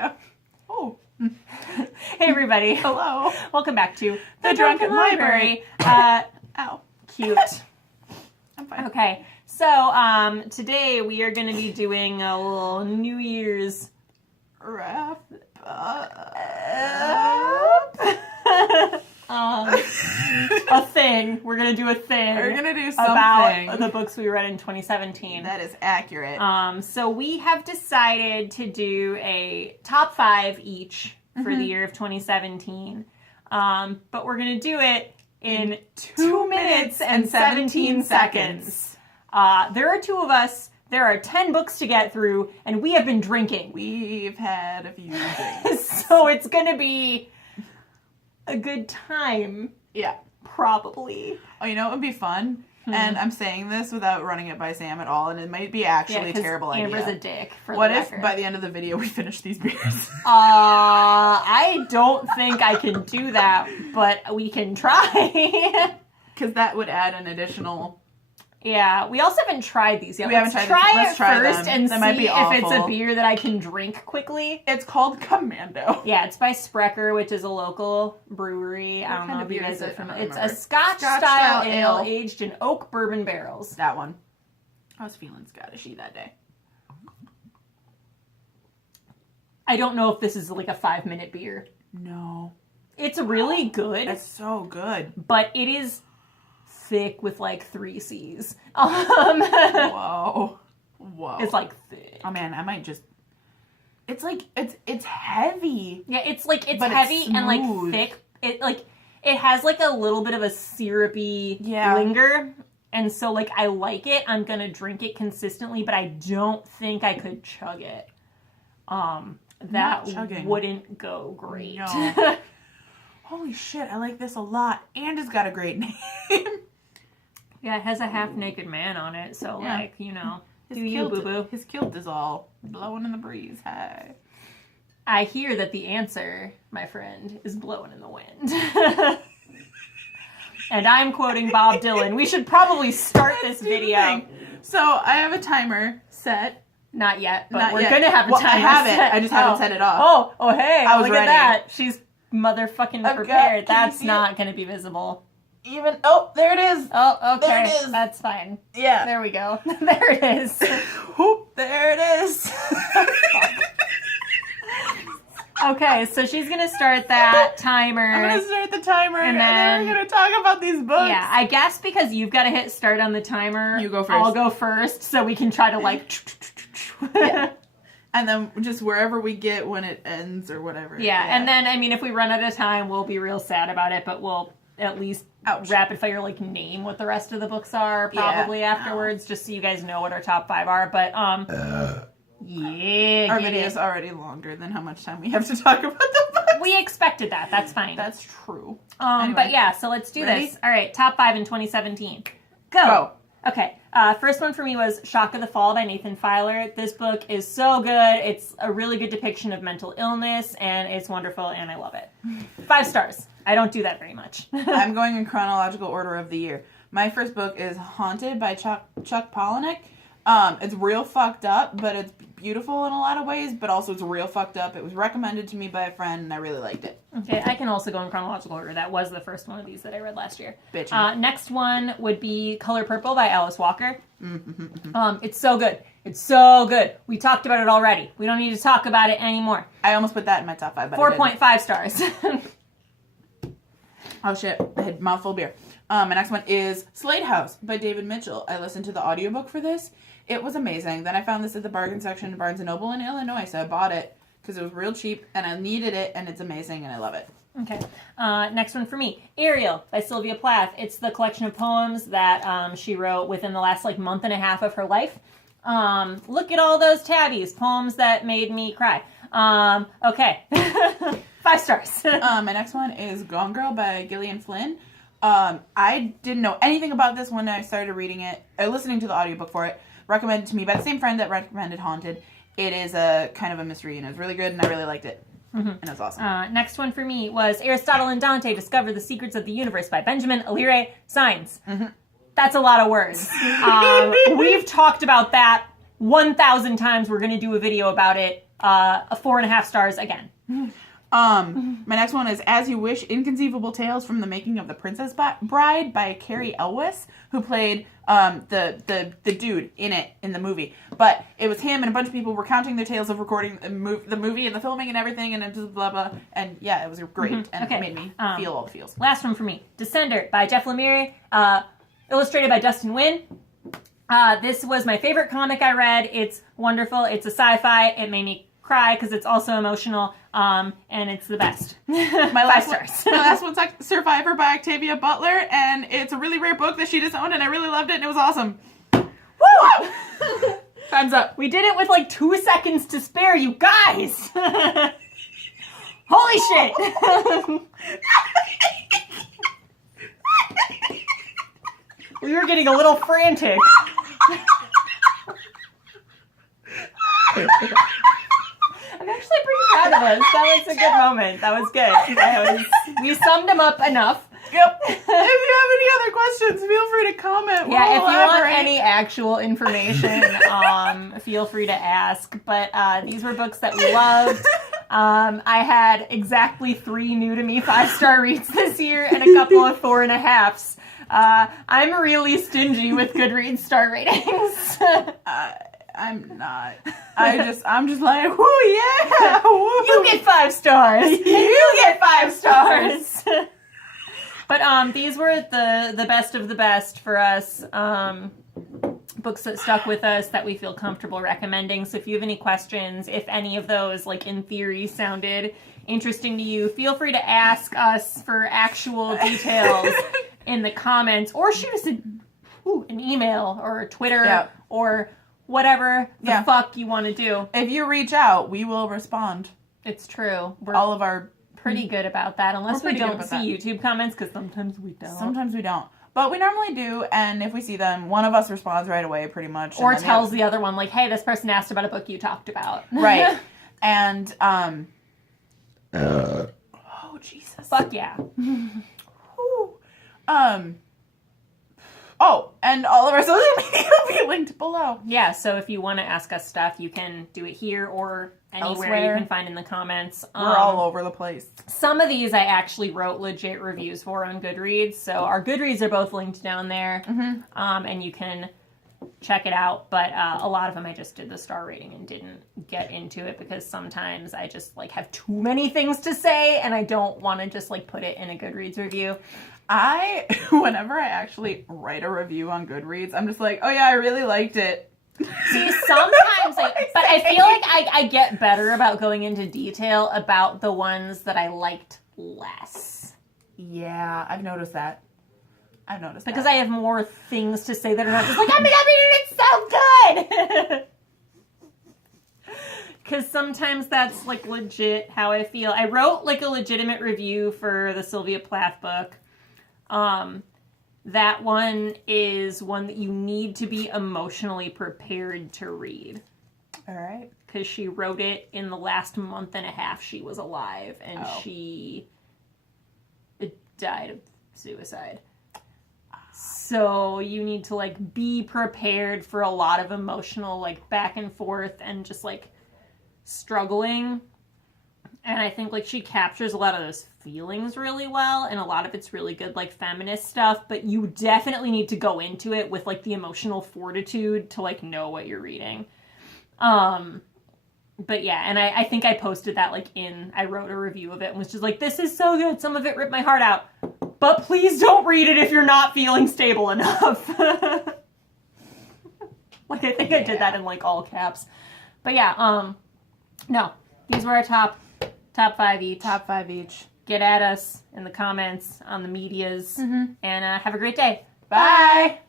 Oh. Hey everybody. Hello. Welcome back to The Drunken Library. Ow. Cute. I'm fine. Okay, so today we are going to be doing a little New Year's Wrap a thing. We're going to do a thing. We're gonna do about something. the books we read in 2017. That is accurate. So we have decided to do a top 5 each for the year of 2017. But we're going to do it in 2 minutes and 17 seconds. There are 2 of us. There are 10 books to get through, and we have been drinking. We've had a few drinks. So it's going to be a good time, Yeah. probably. Oh, you know what would be fun? And I'm saying this without running it by Sam at all, and it might be actually a 'cause terrible Amber's idea. a dick. For What the if record. by the end of the video we finish these beers? I don't think I can do that, but we can try. Because that would add an additional... Yeah, we also haven't tried these yet. We haven't Let's tried try them. Let's it try first them. and That might see be if it's a awful. beer that I can drink quickly. It's called Commando. Yeah, it's by Sprecher, which is a local brewery. I don't kind know of if you beer guys is are it? I don't familiar. It's a remember. Scotch-style Scotch-style ale ale. aged in oak bourbon barrels. That one. I was feeling Scottishy that day. I don't know if this is like a 5-minute beer. No. It's really good, It's so good. but it is thick with like 3 C's. Whoa. Whoa. It's like thick. Oh man, I might just... It's like, it's heavy. Yeah, it's like it's But it's heavy and like smooth. thick. It has like a little bit of a syrupy Yeah. linger, and so like I like it. I'm gonna drink it consistently, but I don't think I could chug it. That chugging. wouldn't go great. No. Holy shit, I like this a lot. And it's got a great name. Yeah, it has a half-naked man on it, so Yeah. like do His you, kilt- boo boo? His kilt is all blowing in the breeze. Hi. I hear that the answer, my friend, is blowing in the wind. And I'm quoting Bob Dylan. We should probably start this Do the video. thing. So I have a timer set. Not yet, but Not we're yet. gonna have a Well, timer I have it. set. I just haven't Oh. set it off. Oh, hey, I was look ready. at that. She's motherfucking I've got- prepared. can you That's see not gonna be visible. Even, oh, there it is. Oh, okay. There it is. That's fine. Yeah. There we go. There it is. Whoop, there it is. Okay, so she's gonna start that timer. I'm going to start the timer and then then- we're going to talk about these books. Yeah, I guess because you've got to hit start on the timer. You go first. I'll go first, so we can try to like. Yeah. And then just wherever we get when it ends or whatever. Yeah, and then I mean, if we run out of time, we'll be real sad about it, but we'll at least Ouch. rapid fire like name what the rest of the books are probably Yeah. afterwards, just so you guys know what our top 5 are. But yeah, Our get video it. is already longer than how much time we have to talk about the books. We expected that. That's fine. That's true. But anyway. yeah, so let's do Ready? this. All right, top 5 in 2017. Go. Go. Okay, first one for me was Shock of the Fall by Nathan Filer. This book is so good. It's a really good depiction of mental illness, and it's wonderful, and I love it. 5 stars. I don't do that very much. I'm going in chronological order of the year. My first book is Haunted by Chuck Palahniuk. It's real fucked up, but it's beautiful in a lot of ways, but also it's real fucked up. It was recommended to me by a friend, and I really liked it. Okay, I can also go in chronological order. That was the first one of these that I read last year. Bitchin'. Next one would be Color Purple by Alice Walker. It's so good. It's so good. We talked about it already. We don't need to talk about it anymore. I almost put that in my top 5, but I didn't. 4.5 stars. Oh shit, I had mouthful of beer. My next one is Slade House by David Mitchell. I listened to the audiobook for this. It was amazing. Then I found this at the bargain section in Barnes & Noble in Illinois, so I bought it because it was real cheap, and I needed it, and it's amazing, and I love it. Okay. Next one for me, Ariel by Sylvia Plath. It's the collection of poems that she wrote within the last like month and a half of her life. Look at all those tabbies, poems that made me cry. Okay. 5 stars. My next one is Gone Girl by Gillian Flynn. I didn't know anything about this when I started reading it, listening to the audiobook for it. Recommended to me by the same friend that recommended Haunted. It is a kind of a mystery, and it was really good, and I really liked it. And it was awesome. Next one for me was Aristotle and Dante Discover the Secrets of the Universe by Benjamin Alire Sainz. That's a lot of words. We've talked about that 1,000 times. We're going to do a video about it. a 4.5 stars again. My next one is As You Wish, Inconceivable Tales from the Making of the Princess Bride by Carrie Elwes, who played the dude in it, in the movie. But it was him and a bunch of people recounting their tales of recording the movie and the filming and everything, and it just blah, blah. And yeah, it was great, and it made me feel all the feels. Last one for me. Descender by Jeff Lemire, illustrated by Dustin Nguyen. This was my favorite comic I read. It's wonderful. It's a sci-fi. It made me cry because it's also emotional, and it's the best. My last 5 stars. My last one's Survivor by Octavia Butler, and it's a really rare book that she just owned, and I really loved it, and it was awesome. Woo! Time's up. We did it with like 2 seconds to spare, you guys! Holy shit! We were getting a little frantic. I'm actually pretty proud of us. That was a good moment. That was good. We summed them up enough. Yep. If you have any other questions, feel free to comment. Yeah, if you want any actual information, feel free to ask. But these were books that we loved. I had exactly 3 new to me 5-star reads this year and a couple of 4.5s. I'm really stingy with Goodreads star ratings. I'm not. I'm just like, whoo, yeah! Woo. You get 5 stars! You get 5 stars! But these were the best of the best for us. Books that stuck with us that we feel comfortable recommending. So if you have any questions, if any of those, like in theory, sounded interesting to you, feel free to ask us for actual details in the comments, or shoot us an email or Twitter or whatever the fuck you want to do. If you reach out, we will respond. It's true. We're all of our pretty good about that, unless we don't see YouTube comments, because sometimes we don't. Sometimes we don't. But we normally do, and if we see them, one of us responds right away, pretty much. Or tells the other one, like, hey, this person asked about a book you talked about. Right. And, oh, Jesus. Fuck yeah. Oh, and all of our social media will be linked below. Yeah, so if you want to ask us stuff, you can do it here or anywhere elsewhere. You can find in the comments. We're all over the place. Some of these I actually wrote legit reviews for on Goodreads, so our Goodreads are both linked down there, and you can check it out. But a lot of them I just did the star rating and didn't get into it because sometimes I just like have too many things to say and I don't want to just like put it in a Goodreads review. Whenever I actually write a review on Goodreads, I'm just like, oh yeah, I really liked it. See, sometimes, but I feel like I get better about going into detail about the ones that I liked less. Yeah, I've noticed that. Because I have more things to say that are not just like, oh my god, it's so good! Because sometimes that's like legit how I feel. I wrote like a legitimate review for the Sylvia Plath book. That one is one that you need to be emotionally prepared to read. All right. Because she wrote it in the last month and a half she was alive, and she died of suicide. So you need to like be prepared for a lot of emotional like back and forth and just like struggling. And I think, like, she captures a lot of those feelings really well, and a lot of it's really good, like, feminist stuff, but you definitely need to go into it with, like, the emotional fortitude to, like, know what you're reading. But, yeah, and I think I posted that, like, I wrote a review of it and was just like, this is so good, some of it ripped my heart out, but please don't read it if you're not feeling stable enough. Like, I think I did that in, like, all caps. But, yeah, no, these were our top 5 each. Top 5 each. Get at us in the comments on the medias. And have a great day. Bye.